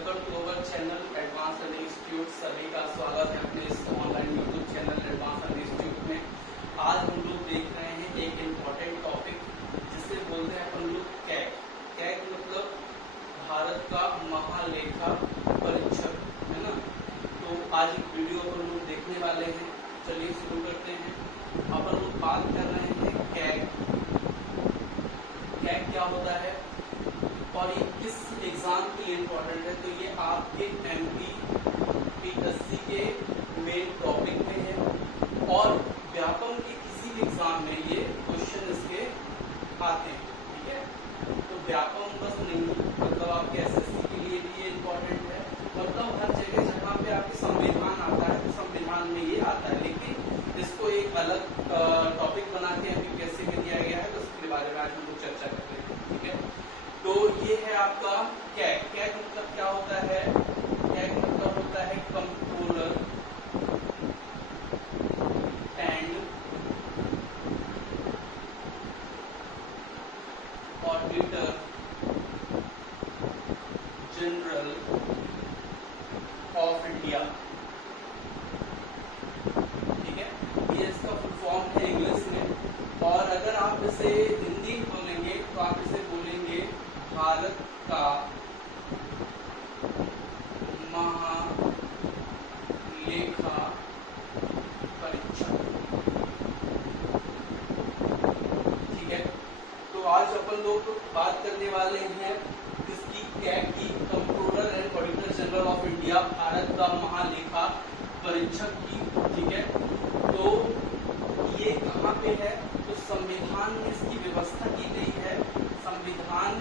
Welcome to our channel advance learning institute. सभी का स्वागत है अपने इस online YouTube channel advance learning institute में। आज हम लोग देख रहे हैं एक इम्पॉर्टेंट टॉपिक जिसे बोलते हैं अपन लोग कैग। कैग मतलब भारत का महालेखा परीक्षक, है ना। तो आज एक वीडियो अपन लोग देखने वाले हैं। चलिए शुरू करते हैं। अपन लोग बात कर रहे हैं कैग। कैग क्या होता है और ये किस एग्जाम के लिए इम्पोर्टेंट है, तो ये आपके MPSC के मेन टॉपिक में है और व्यापम के किसी भी एग्जाम में ये क्वेश्चन इसके आते हैं। ठीक है, तो व्यापम बस नहीं, मतलब आपके SSC के लिए भी ये इम्पोर्टेंट है। मतलब हर जगह जहाँ पे आपके संविधान आता है तो संविधान में ये आता है, लेकिन इसको एक अलग टॉपिक बना के MPSC में दिया गया है, तो उसके बारे में आज हम लोग चर्चा करते हैं। ठीक है, तो ये है आपका कैग। कैग मतलब क्या होता है? कैग मतलब होता है controller and auditor general of India. ठीक है, ये इसका फुल फॉर्म है इंग्लिश में, और अगर आप इसे हिंदी में बोलेंगे तो आप इसे बोलेंगे भारत का महालेखा परीक्षक। ठीक है, तो आज अपन लोग बात करने वाले हैं किसकी? कैग की, controller and auditor general of India, Bharat का महालेखा परीक्षक की। ठीक है, तो ये कहाँ पे है? तो संविधान में इसकी व्यवस्था की गई है। संविधान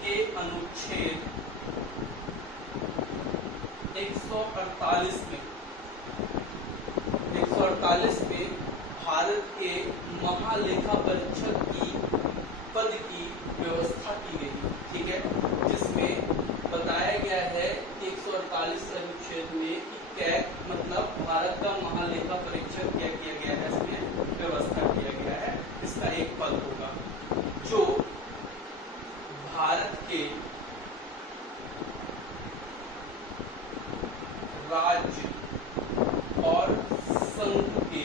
के अनुच्छेद 148 में भारत के महालेखा परीक्षक की पद की व्यवस्था की गई। ठीक है, जिसमें बताया गया है कि 148 अनुच्छेद में कैग मतलब भारत का महालेखा परीक्षक क्या किया गया है, इसमें व्यवस्था किया गया है। इसका एक पद होगा जो भारत के राज्य और संघ के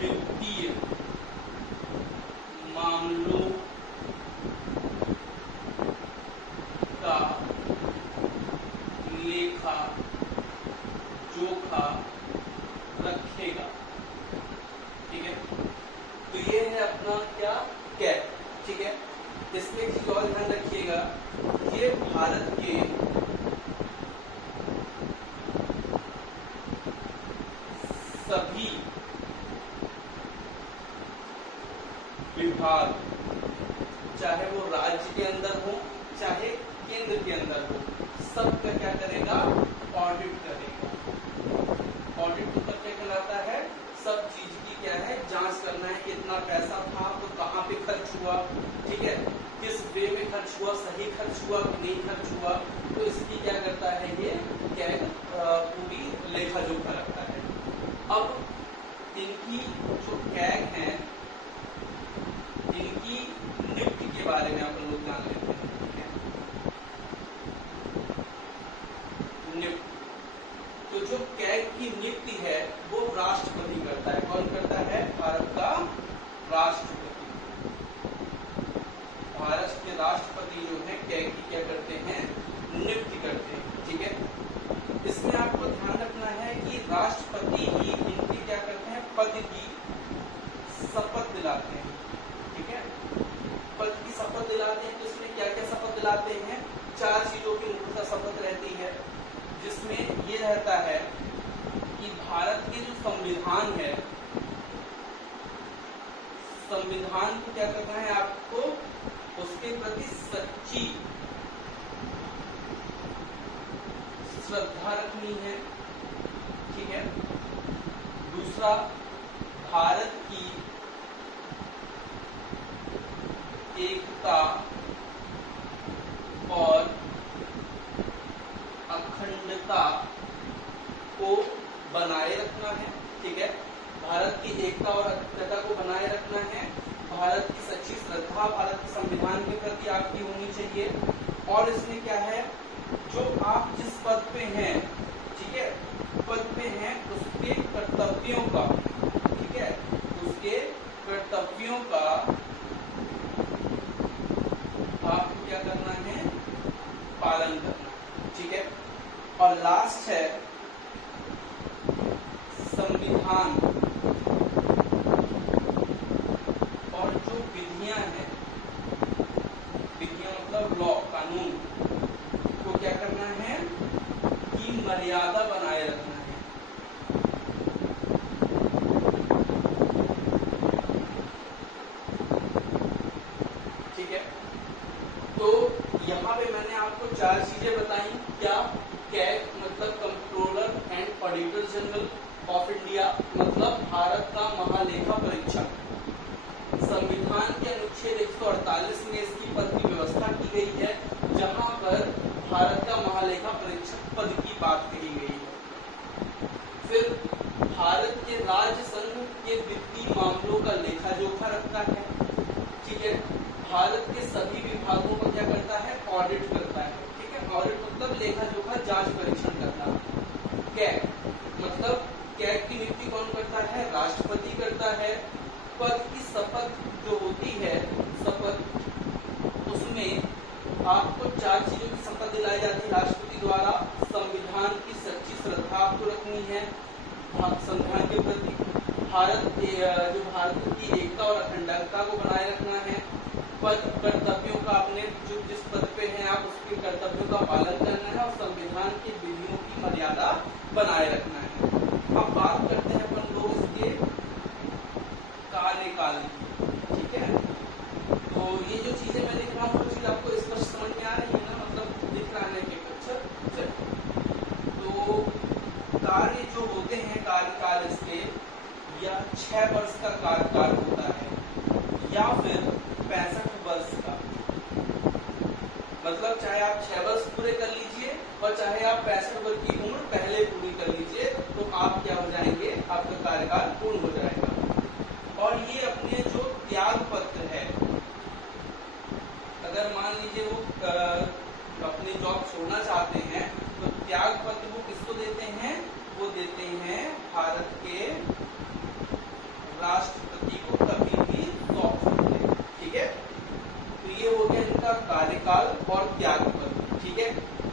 वित्तीय मामलों का लेखा जोखा रखेगा। ठीक है, तो ये है अपना क्या? कैग। ठीक है, इसमें एक चीज और ध्यान रखिएगा, ये भारत के सभी विभाग, चाहे वो राज्य के अंदर हो चाहे केंद्र के अंदर हो, सबका क्या करेगा? ऑडिट करेगा। ऑडिट मतलब क्या कहलाता है? सब चीज की क्या है? जांच करना है, कितना पैसा था तो कहाँ पे खर्च हुआ। ठीक है, किस वे में खर्च हुआ, सही खर्च हुआ कि नहीं खर्च हुआ, तो इसकी क्या करता है ये कैग पूरी लेखा जोखा रखता है। अब इनकी जो कैग है, इनकी नियुक्ति के बारे में अपन लोग जान लेते हैं। ठीक है, नियुक्ति, तो जो कैग की नियुक्ति है वो राष्ट्रपति करता है। कौन करता है? भारत का राष्ट्रपति। भारत के राष्ट्रपति जो है कैग की क्या करते हैं? नियुक्ति करते हैं। ठीक है, इसमें आपको ध्यान रखना है कि राष्ट्रपति ही इनकी क्या करते हैं? पद की शपथ दिलाते हैं। ठीक है, पद की शपथ दिलाते हैं। तो इसमें क्या क्या शपथ दिलाते हैं? 4 चीजों की मुख्यतः शपथ रहती है, जिसमें ये रहता है कि भारत के जो संविधान है, संविधान को क्या करना है आपको? उसके प्रति सच्ची श्रद्धा रखनी है। ठीक है, दूसरा, भारत की एकता और अखंडता को बनाए रखना है। ठीक है, भारत की एकता और अखंडता को बनाए रखना है। ठीक है। और इसमें क्या है, जो आप जिस पद पे हैं, ठीक है, पद पे हैं, उसके कर्तव्यों का, ठीक है, उसके कर्तव्यों का आपको क्या करना है, पालन करना, ठीक है। और लास्ट है संविधान और जो विधियां हैं, विधियां मतलब लॉ, कानून को क्या करना है कि मर्यादा बनाए रखना है। ठीक है, तो यहाँ पे मैंने आपको 4 चीजें बताई। क्या, कैग मतलब controller and auditor general of India, मतलब भारत का महालेखा परीक्षक। संविधान के अनुच्छेद 148 में इसकी पद की व्यवस्था की गई है, जहां पर भारत का महालेखा परीक्षक पद की बात कही गई है। फिर भारत के राज्य संघ के वित्तीय मामलों का लेखा जोखा रखता है, ठीक है। भारत के सभी विभागों को क्या करता है, ऑडिट करता है, ठीक है। ऑडिट मतलब लेखा जोखा, जांच परीक्षण करना। कैग मतलब कैग की नियुक्ति कौन करता है, राष्ट्रपति करता है। पद की शपथ जो होती है, शपथ, उसमें आपको 4 चीजों की शपथ दिलाई जाती है राष्ट्रपति द्वारा। संविधान की सच्ची श्रद्धा आपको रखनी है संविधान के प्रति, जो भारत की एकता और अखंडता को बनाए रखना है। पद कर्तव्यों का, अपने जो जिस पद पे हैं आप उसके कर्तव्यों का पालन करना है और संविधान की विधियों की मर्यादा बनाए रखना है। अब बात करते हैं अपन लोग इसके कार्यकाल की, ठीक है। तो ये जो चीजें मैं लिख रहा हूँ वो चीज आपको स्पष्ट समझ में आ रही है ना, मतलब दिख रहा है कि अच्छा। तो कार्य जो होते हैं, कार्यकाल इसके या 6 वर्ष का कार्यकाल होता है या फिर 65 वर्ष का। मतलब चाहे आप 6 वर्ष पूरे कर लीजिए और चाहे आप 65 वर्ष की उम्र पहले पूरी कर लीजिए, तो आप क्या हो जाएंगे, आपका कार्यकाल पूर्ण हो जाएगा। और ये अपने जो त्याग पत्र है, अगर मान लीजिए वो अपनी जॉब छोड़ना चाहते हैं, तो त्याग पत्र वो किसको देते हैं, वो देते हैं भारत के राष्ट्रपति को कभी भी सौंप सकते हैं, ठीक है। तो ये हो गया इनका कार्यकाल और त्याग पत्र, ठीक है।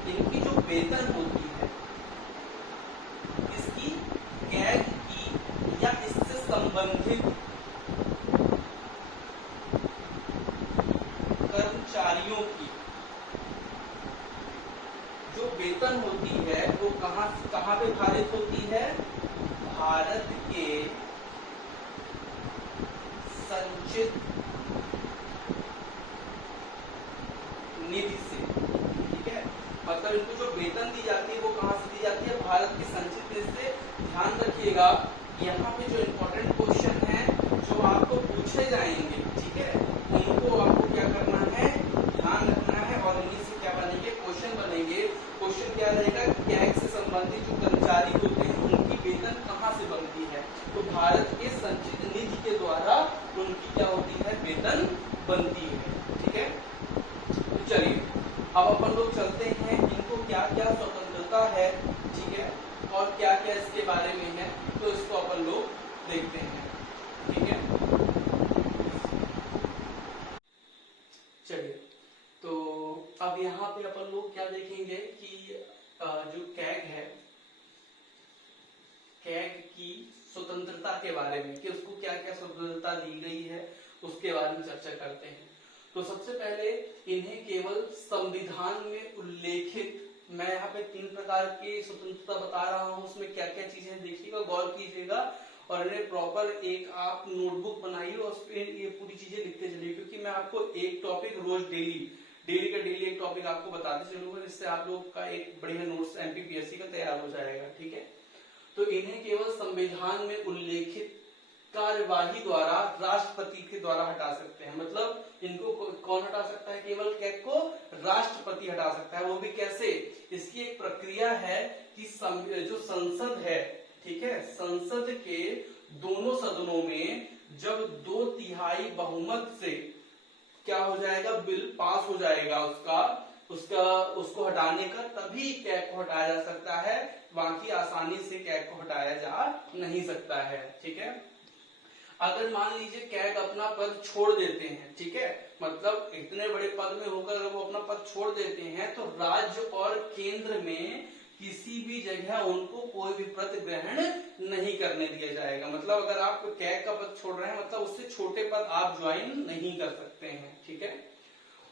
इनकी जो वेतन होती है, इसकी कैग की या इससे संबंधित कर्मचारियों की जो वेतन होती है वो कहां पे भारित होती है, भारत के संचित निधि से, ठीक है। मतलब इनको जो वेतन दी जाती है वो कहां से दी जाती है, भारत के संचित निधि से। ध्यान रखिएगा यहाँ पे जो इम्पोर्टेंट क्वेश्चन है जो आपको पूछे जाएंगे, ठीक है, उनको आपको क्या करना है, ध्यान रखना है और इन्हीं से क्या बनेंगे, क्वेश्चन बनेंगे। क्वेश्चन क्या रहेगा, कैग से संबंधित जो कर्मचारी होते हैं उनकी वेतन कहाँ से बनती है, तो भारत के संचित निधि के द्वारा उनकी क्या होती है, वेतन बनती है, ठीक है। तो चलिए अब अपन लोग चलते हैं, इनको क्या क्या स्वतंत्रता है, ठीक है, और क्या क्या इसके बारे में है, तो इसको अपन लोग देखते हैं, ठीक है। चलिए, तो अब यहाँ पे अपन लोग क्या देखेंगे कि जो कैग है, कैग की स्वतंत्रता के बारे में, कि उसको क्या क्या स्वतंत्रता दी गई है उसके बारे में चर्चा करते हैं। तो सबसे पहले इन्हें केवल संविधान में उल्लेखित, मैं यहाँ पे 3 प्रकार की स्वतंत्रता बता रहा हूँ, उसमें क्या क्या चीजें देखिएगा, गौर कीजिएगा और इन्हें प्रॉपर एक आप नोटबुक बनाइए और उस पर ये पूरी चीजें लिखते चलिए, क्योंकि मैं आपको एक टॉपिक रोज डेली का डेली एक टॉपिक आपको बताते चलूंगा, जिससे आप लोग का एक बढ़िया नोट्स एमपीपीएससी का तैयार हो जाएगा, ठीक है। तो इन्हें केवल संविधान में उल्लेखित कार्यवाही द्वारा राष्ट्रपति के द्वारा हटा सकते हैं। मतलब इनको कौन हटा सकता है, केवल कैग को राष्ट्रपति हटा सकता है। वो भी कैसे, इसकी एक प्रक्रिया है कि जो संसद है, ठीक है, संसद के दोनों सदनों में जब 2/3 बहुमत से क्या हो जाएगा, बिल पास हो जाएगा उसको हटाने का, तभी कैग को हटाया जा सकता है, बाकी आसानी से कैग को हटाया जा नहीं सकता है। ठीक है, अगर मान लीजिए कैग अपना पद छोड़ देते हैं, ठीक है, मतलब इतने बड़े पद में होकर अगर वो अपना पद छोड़ देते हैं तो राज्य और केंद्र में किसी भी जगह उनको कोई भी पद ग्रहण नहीं करने दिया जाएगा। मतलब अगर आप कैग का पद छोड़ रहे हैं, मतलब उससे छोटे पद आप ज्वाइन नहीं कर सकते हैं। ठीक है,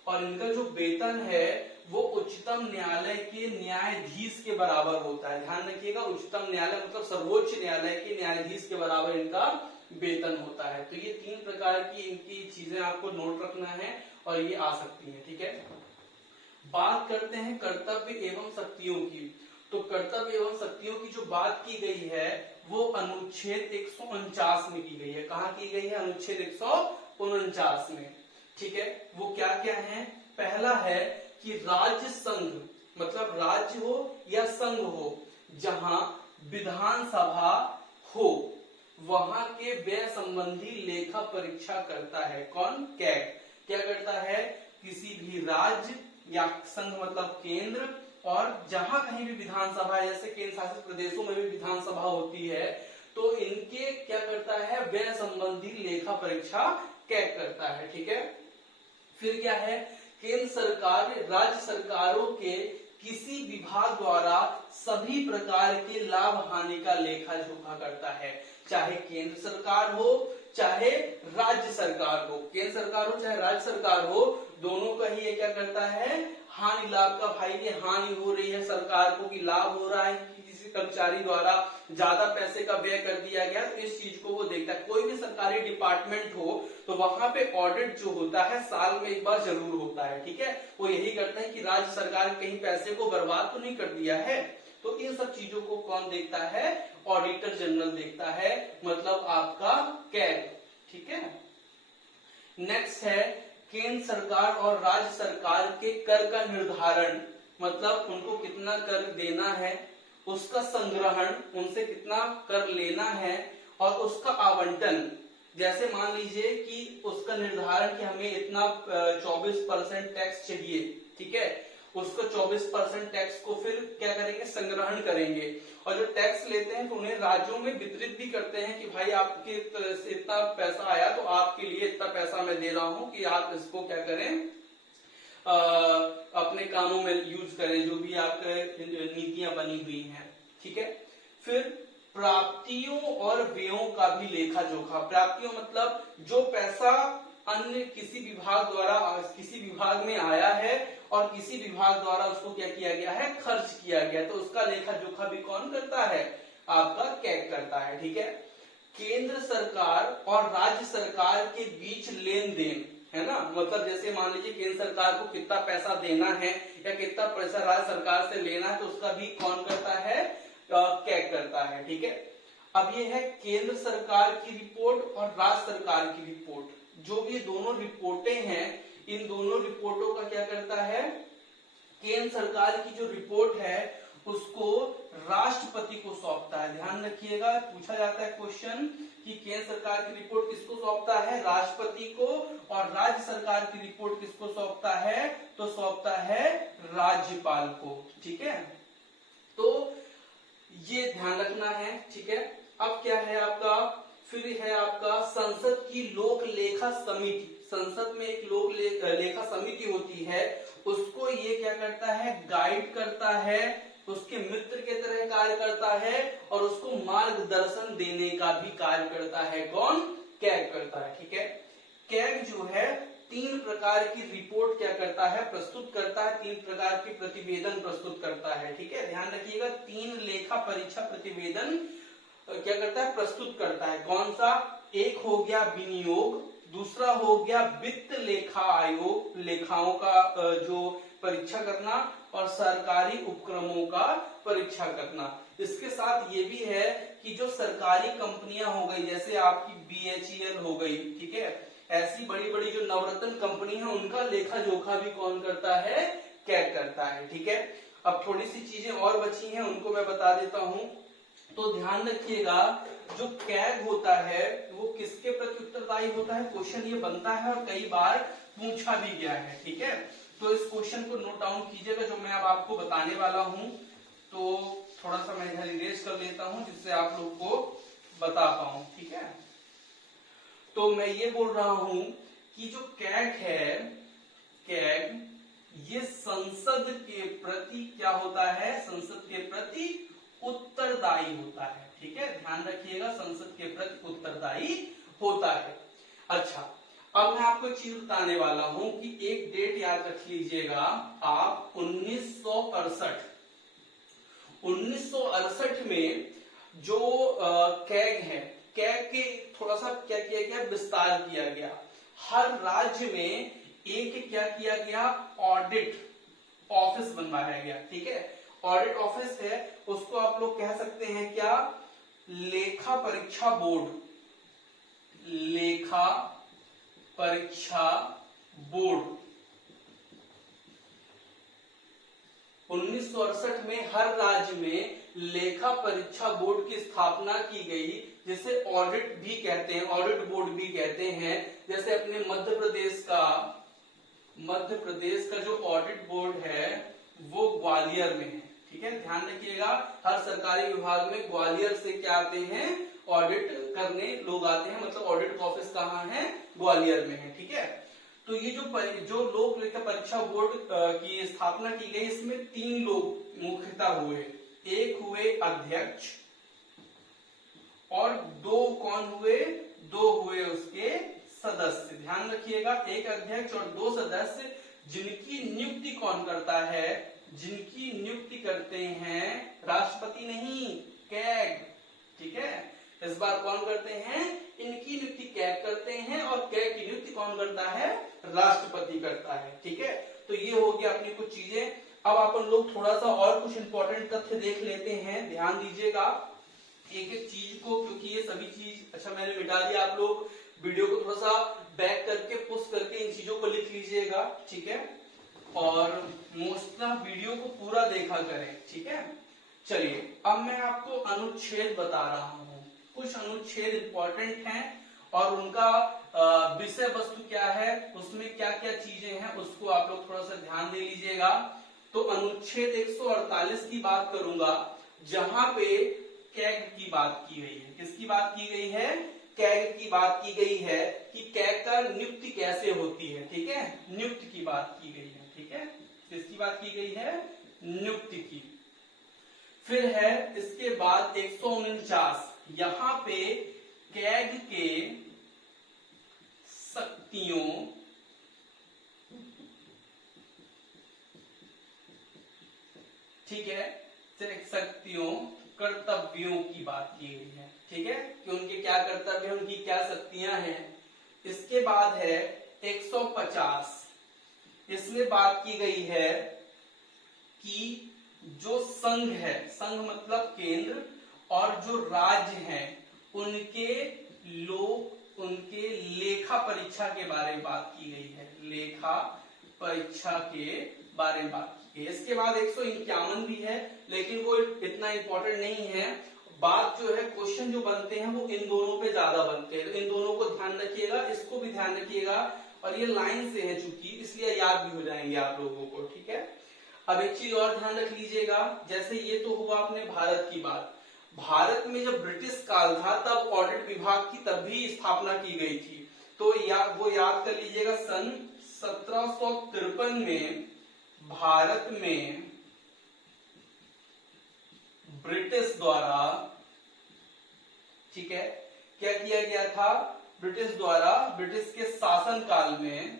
और इनका जो वेतन है वो उच्चतम न्यायालय के न्यायाधीश के बराबर होता है। ध्यान रखिएगा, उच्चतम न्यायालय मतलब सर्वोच्च न्यायालय के न्यायाधीश के बराबर इनका वेतन होता है। तो ये 3 प्रकार की इनकी चीजें आपको नोट रखना है और ये आ सकती है। ठीक है, बात करते हैं कर्तव्य एवं शक्तियों की। तो कर्तव्य एवं शक्तियों की जो बात की गई है वो अनुच्छेद 149 में की गई है। कहाँ की गई है, अनुच्छेद 149 में। ठीक है, वो क्या क्या है, पहला है कि राज्य संघ, मतलब राज्य हो या संघ हो, जहां विधानसभा हो वहां के व्यय संबंधी लेखा परीक्षा करता है। कौन, कैग। क्या करता है, किसी भी राज्य या संघ मतलब केंद्र, और जहां कहीं भी विधानसभा, जैसे केंद्र शासित प्रदेशों में भी विधानसभा होती है, तो इनके क्या करता है, व्यय संबंधी लेखा परीक्षा कैग करता है। ठीक है, फिर क्या है, केंद्र सरकार राज्य सरकारों के किसी विभाग द्वारा सभी प्रकार के लाभ हानि का लेखा जोखा करता है। चाहे केंद्र सरकार हो चाहे राज्य सरकार हो, केंद्र सरकार हो चाहे राज्य सरकार हो, दोनों का ही ये क्या करता है, हानि लाभ का, भाई ये हानि हो रही है सरकार को कि लाभ हो रहा है कि किसी कर्मचारी द्वारा ज्यादा पैसे का व्यय कर दिया गया, तो इस चीज को वो देखता है। कोई भी सरकारी डिपार्टमेंट हो तो वहां पे ऑडिट जो होता है साल में एक बार जरूर होता है। ठीक है, वो यही करते हैं कि राज्य सरकार कहीं पैसे को बर्बाद तो नहीं कर दिया है। तो इन सब चीजों को कौन देखता है, ऑडिटर जनरल देखता है, मतलब आपका कैग। ठीक है, नेक्स्ट है केंद्र सरकार और राज्य सरकार के कर का निर्धारण, मतलब उनको कितना कर देना है, उसका संग्रहण, उनसे कितना कर लेना है, और उसका आवंटन। जैसे मान लीजिए कि उसका निर्धारण कि हमें इतना 24% टैक्स चाहिए, ठीक है, उसको 24% टैक्स को फिर क्या करेंगे, संग्रहण करेंगे, और जो टैक्स लेते हैं तो उन्हें राज्यों में वितरित भी करते हैं कि भाई आपके से इतना पैसा आया तो आपके लिए इतना पैसा मैं दे रहा हूं कि आप इसको क्या करें, अपने कामों में यूज करें, जो भी आपके नीतियां बनी हुई हैं। ठीक है, फिर प्राप्तियों और व्ययों का भी लेखा जोखा। प्राप्तियों मतलब जो पैसा अन्य किसी विभाग द्वारा किसी विभाग में आया है और किसी विभाग द्वारा उसको क्या किया गया है, खर्च किया गया, तो उसका लेखा जोखा भी कौन करता है, आपका कैग करता है। ठीक है, केंद्र सरकार और राज्य सरकार के बीच लेन देन, है ना, मतलब जैसे मान लीजिए केंद्र सरकार को कितना पैसा देना है या कितना पैसा राज्य सरकार से लेना है, तो उसका भी कौन करता है, कैग करता है। ठीक है, अब ये है केंद्र सरकार की रिपोर्ट और राज्य सरकार की रिपोर्ट। जो भी दोनों रिपोर्टें हैं, इन दोनों रिपोर्टों का क्या करता है, केंद्र सरकार की जो रिपोर्ट है उसको राष्ट्रपति को सौंपता है। ध्यान रखिएगा, पूछा जाता है क्वेश्चन कि केंद्र सरकार की रिपोर्ट किसको सौंपता है, राष्ट्रपति को, और राज्य सरकार की रिपोर्ट किसको सौंपता है, तो सौंपता है राज्यपाल को। ठीक है, तो ये ध्यान रखना है। ठीक है, अब क्या है आपका, फिर है आपका संसद की लोक लेखा समिति। संसद में एक लोक लेखा समिति होती है, उसको ये क्या करता है, गाइड करता है, उसके मित्र के तरह कार्य करता है, और उसको मार्गदर्शन देने का भी कार्य करता है। कौन, कैग करता है। ठीक है, कैग जो है 3 प्रकार की रिपोर्ट क्या करता है, प्रस्तुत करता है, 3 प्रकार की प्रतिवेदन प्रस्तुत करता है। ठीक है, ध्यान रखिएगा, 3 लेखा परीक्षा प्रतिवेदन क्या करता है, प्रस्तुत करता है। कौन सा, एक हो गया विनियोग, दूसरा हो गया वित्त लेखा आयोग, लेखाओं का जो परीक्षा करना, और सरकारी उपक्रमों का परीक्षा करना। इसके साथ ये भी है कि जो सरकारी कंपनियां हो गई, जैसे आपकी BHEL हो गई, ठीक है, ऐसी बड़ी बड़ी जो नवरत्न कंपनी है, उनका लेखा जोखा भी कौन करता है, कैग करता है। ठीक है, अब थोड़ी सी चीजें और बची हैं, उनको मैं बता देता हूं। तो ध्यान रखिएगा, जो कैग होता है वो किसके प्रति उत्तरदायी होता है, क्वेश्चन ये बनता है, और कई बार पूछा भी गया है। ठीक है, तो इस क्वेश्चन को नोट डाउन कीजिएगा जो मैं अब आपको बताने वाला हूं। तो थोड़ा सा मैं इधर इरेज कर लेता हूं जिससे आप लोग को बता पाऊं। ठीक है, तो मैं ये बोल रहा हूं कि जो कैग है, कैग ये संसद के प्रति क्या होता है, संसद के प्रति उत्तरदायी होता है। ठीक है, ध्यान रखिएगा, संसद के प्रति उत्तरदायी होता है। अच्छा, अब मैं आपको एक चीज बताने वाला हूं कि एक डेट याद रख लीजिएगा आप, 1968 में जो कैग है, कैग के थोड़ा सा क्या किया गया, विस्तार किया गया। हर राज्य में एक क्या किया गया, ऑडिट ऑफिस बनवाया गया। ठीक है, ऑडिट ऑफिस है, उसको आप लोग कह सकते हैं क्या, लेखा परीक्षा बोर्ड, लेखा परीक्षा बोर्ड। 1968 में हर राज्य में लेखा परीक्षा बोर्ड की स्थापना की गई, जिसे ऑडिट भी कहते हैं, ऑडिट बोर्ड भी कहते हैं। जैसे अपने मध्य प्रदेश का जो ऑडिट बोर्ड है वो ग्वालियर में है। ठीक है, ध्यान रखिएगा, हर सरकारी विभाग में ग्वालियर से क्या आते हैं, ऑडिट करने लोग आते हैं, मतलब ऑडिट का ऑफिस कहाँ है, ग्वालियर में है। ठीक है, तो ये जो लोक लेखा परीक्षा बोर्ड की स्थापना की गई, इसमें 3 लोग मुख्यतः हुए। एक हुए अध्यक्ष और 2 कौन हुए, 2 हुए उसके सदस्य। ध्यान रखिएगा, एक अध्यक्ष और 2 सदस्य, जिनकी नियुक्ति कौन करता है, जिनकी नियुक्ति करते हैं राष्ट्रपति नहीं, कैग। ठीक है, इस बार कौन करते हैं, इनकी नियुक्ति कैग करते हैं और कैग की नियुक्ति कौन करता है, राष्ट्रपति करता है। ठीक है, तो ये हो गया अपनी कुछ चीजें। अब अपन लोग थोड़ा सा और कुछ इंपॉर्टेंट तथ्य देख लेते हैं, ध्यान दीजिएगा एक एक चीज को, क्योंकि ये सभी चीज, अच्छा मैंने मिटा दिया, आप लोग वीडियो को थोड़ा सा बैक करके पुश करके इन चीजों को लिख लीजिएगा। ठीक है, और मोस्टली वीडियो को पूरा देखा करें। ठीक है, चलिए अब मैं आपको अनुच्छेद बता रहा हूं, कुछ अनुच्छेद इंपॉर्टेंट हैं और उनका विषय वस्तु क्या है, उसमें क्या क्या चीजें हैं, उसको आप लोग थोड़ा सा ध्यान दे लीजिएगा। तो अनुच्छेद 148 की बात करूंगा, जहां पे कैग की बात की गई है। किसकी बात की गई है, कैग की बात की गई है कि कैग का नियुक्ति कैसे होती है। ठीक है, नियुक्ति की बात की गई है। ठीक है, किसकी बात की गई है, नियुक्ति की। फिर है इसके बाद 149, यहां पे कैग के शक्तियों, ठीक है, शक्तियों कर्तव्यों की बात की गई है। ठीक है, कि उनके क्या कर्तव्य है, उनकी क्या शक्तियां हैं। इसके बाद है 150, इसमें बात की गई है कि जो संघ है, संघ मतलब केंद्र, और जो राज्य हैं उनके उनके लेखा परीक्षा के बारे में बात की गई है, लेखा परीक्षा के बारे में बात की गई। इसके बाद 151 भी है, लेकिन वो इतना इंपॉर्टेंट नहीं है। बात जो है, क्वेश्चन जो बनते हैं वो इन दोनों पे ज्यादा बनते हैं, तो इन दोनों को ध्यान रखिएगा, इसको भी ध्यान रखिएगा, और ये लाइन से है चूंकि, इसलिए याद भी हो जाएंगे आप लोगों को। ठीक है, अब एक चीज और ध्यान रख लीजिएगा, जैसे ये तो हुआ अपने भारत की बात। भारत में जब ब्रिटिश काल था तब ऑडिट विभाग की तब भी स्थापना की गई थी, तो वो याद कर लीजिएगा, सन 1753 में भारत में ब्रिटिश द्वारा, ठीक है, क्या किया गया था, ब्रिटिश द्वारा, ब्रिटिश के शासन काल में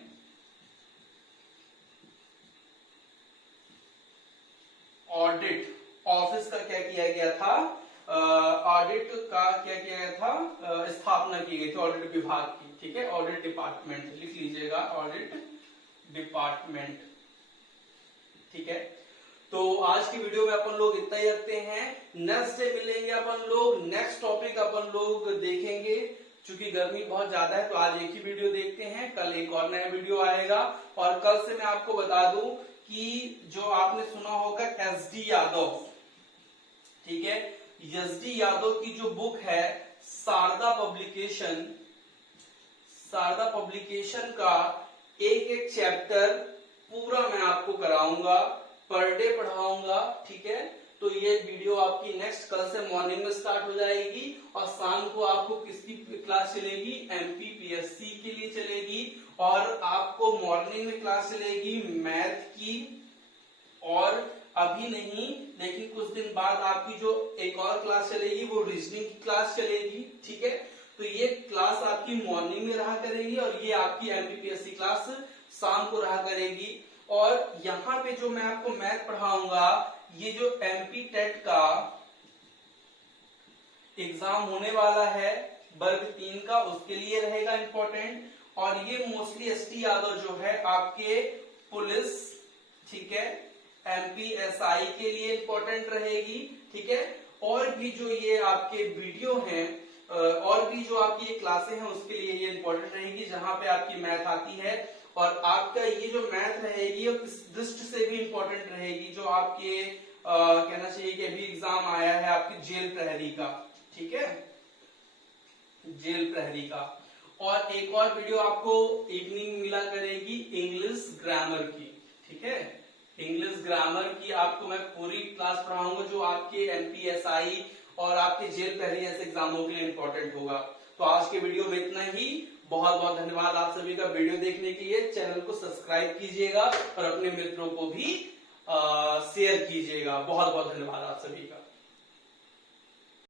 ऑडिट ऑफिस का क्या किया गया था, ऑडिट का क्या किया गया था, स्थापना की गई थी ऑडिट विभाग की। ठीक है, ऑडिट डिपार्टमेंट लिख लीजिएगा, ऑडिट डिपार्टमेंट। ठीक है, तो आज की वीडियो में अपन लोग इतना ही रखते हैं। नेक्स्ट डे मिलेंगे अपन लोग, नेक्स्ट टॉपिक अपन लोग देखेंगे। चूंकि गर्मी बहुत ज्यादा है तो आज एक ही वीडियो देखते हैं, कल एक और नया वीडियो आएगा। और कल से मैं आपको बता दूं कि जो आपने सुना होगा एसडी यादव, ठीक है, एसडी यादव की जो बुक है शारदा पब्लिकेशन, शारदा पब्लिकेशन का एक एक चैप्टर पूरा मैं आपको कराऊंगा, पर डे पढ़ाऊंगा, ठीक है। तो ये वीडियो आपकी नेक्स्ट कल से मॉर्निंग में स्टार्ट हो जाएगी और शाम को आपको किसकी क्लास चलेगी, एमपीपीएससी के लिए चलेगी। और आपको मॉर्निंग में क्लास चलेगी मैथ की, और अभी नहीं लेकिन कुछ दिन बाद आपकी जो एक और क्लास चलेगी वो रीजनिंग की क्लास चलेगी, ठीक है। तो ये क्लास आपकी मॉर्निंग में रहा करेगी और ये आपकी एमपीपीएससी क्लास शाम को रहा करेगी। और यहाँ पे जो मैं आपको मैथ पढ़ाऊंगा, ये जो एमपी टेट का एग्जाम होने वाला है वर्ग 3 का, उसके लिए रहेगा इंपॉर्टेंट। और ये मोस्टली एसटी यादव जो है आपके पुलिस, ठीक है, एमपीएसआई के लिए इंपॉर्टेंट रहेगी, ठीक है। और भी जो ये आपके वीडियो हैं और भी जो आपकी ये क्लासें हैं उसके लिए ये इंपॉर्टेंट रहेगी, जहां पे आपकी मैथ आती है। और आपका ये जो मैथ रहेगी वो किस दृष्टि से भी इंपॉर्टेंट रहेगी, जो आपके कहना चाहिए कि अभी एग्जाम आया है आपकी जेल प्रहरी का, ठीक है, जेल प्रहरी का। और एक और वीडियो आपको इवनिंग मिला करेगी इंग्लिश ग्रामर की, ठीक है। इंग्लिश ग्रामर की आपको मैं पूरी क्लास पढ़ाऊंगा, जो आपके एमपीएसआई और आपके जेल प्रहरी ऐसे एग्जामों के लिए इंपॉर्टेंट होगा। तो आज के वीडियो में इतना ही। बहुत बहुत धन्यवाद आप सभी का वीडियो देखने के लिए। चैनल को सब्सक्राइब कीजिएगा और अपने मित्रों को भी शेयर कीजिएगा। बहुत बहुत धन्यवाद आप सभी का।